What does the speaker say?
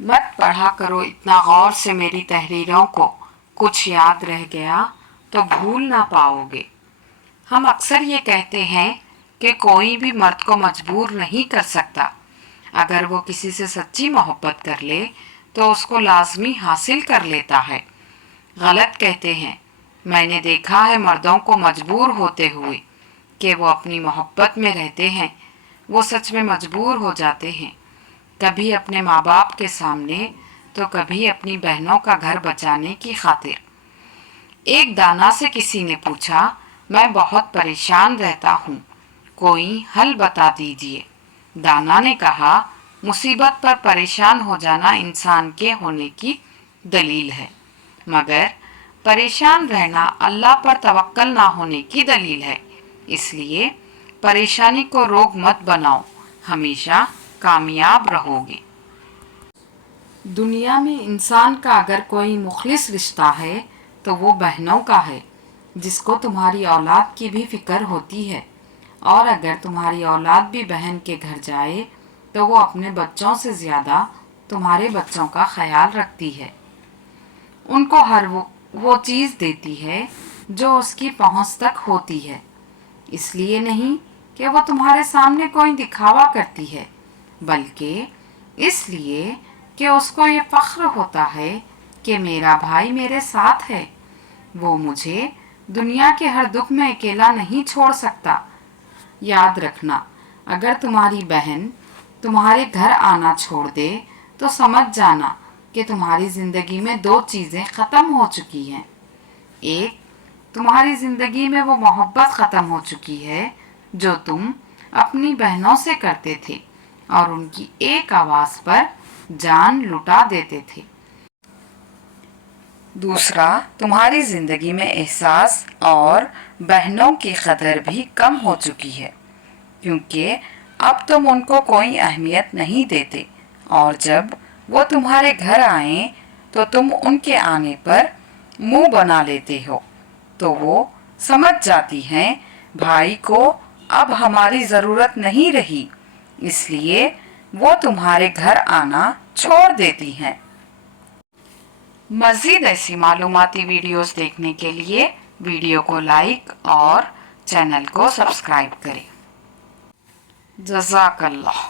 मत पढ़ा करो इतना गौर से मेरी तहरीरों को, कुछ याद रह गया तो भूल ना पाओगे। हम अक्सर ये कहते हैं कि कोई भी मर्द को मजबूर नहीं कर सकता। अगर वो किसी से सच्ची मोहब्बत कर ले तो उसको लाजमी हासिल कर लेता है। गलत कहते हैं। मैंने देखा है मर्दों को मजबूर होते हुए कि वो अपनी मोहब्बत में रहते हैं। वो सच में मजबूर हो जाते हैं, कभी अपने माँ बाप के सामने तो कभी अपनी बहनों का घर बचाने की खातिर। एक दाना से किसी ने पूछा, मैं बहुत परेशान रहता हूँ, कोई हल बता दीजिए। दाना ने कहा, मुसीबत पर परेशान हो जाना इंसान के होने की दलील है, मगर परेशान रहना अल्लाह पर तवक्कल ना होने की दलील है। इसलिए परेशानी को रोग मत बनाओ, हमेशा कामयाब रहोगे। दुनिया में इंसान का अगर कोई मुखलिस रिश्ता है तो वो बहनों का है, जिसको तुम्हारी औलाद की भी फिक्र होती है। और अगर तुम्हारी औलाद भी बहन के घर जाए तो वो अपने बच्चों से ज़्यादा तुम्हारे बच्चों का ख्याल रखती है। उनको हर वो चीज़ देती है जो उसकी पहुंच तक होती है। इसलिए नहीं कि वो तुम्हारे सामने कोई दिखावा करती है, बल्कि इसलिए कि उसको ये फ़ख्र होता है कि मेरा भाई मेरे साथ है, वो मुझे दुनिया के हर दुख में अकेला नहीं छोड़ सकता। याद रखना, अगर तुम्हारी बहन तुम्हारे घर आना छोड़ दे तो समझ जाना कि तुम्हारी ज़िंदगी में दो चीज़ें ख़त्म हो चुकी हैं। एक, तुम्हारी ज़िंदगी में वो मोहब्बत ख़त्म हो चुकी है जो तुम अपनी बहनों से करते थे और उनकी एक आवाज़ पर जान लुटा देते थे। दूसरा, तुम्हारी ज़िंदगी में एहसास और बहनों की कदर भी कम हो चुकी है, क्योंकि अब तुम उनको कोई अहमियत नहीं देते और जब वो तुम्हारे घर आए तो तुम उनके आने पर मुंह बना लेते हो, तो वो समझ जाती हैं भाई को अब हमारी ज़रूरत नहीं रही, इसलिए वो तुम्हारे घर आना छोड़ देती हैं। मज़ीद ऐसी मालूमाती वीडियोस देखने के लिए वीडियो को लाइक और चैनल को सब्सक्राइब करें। जज़ाकल्लाह।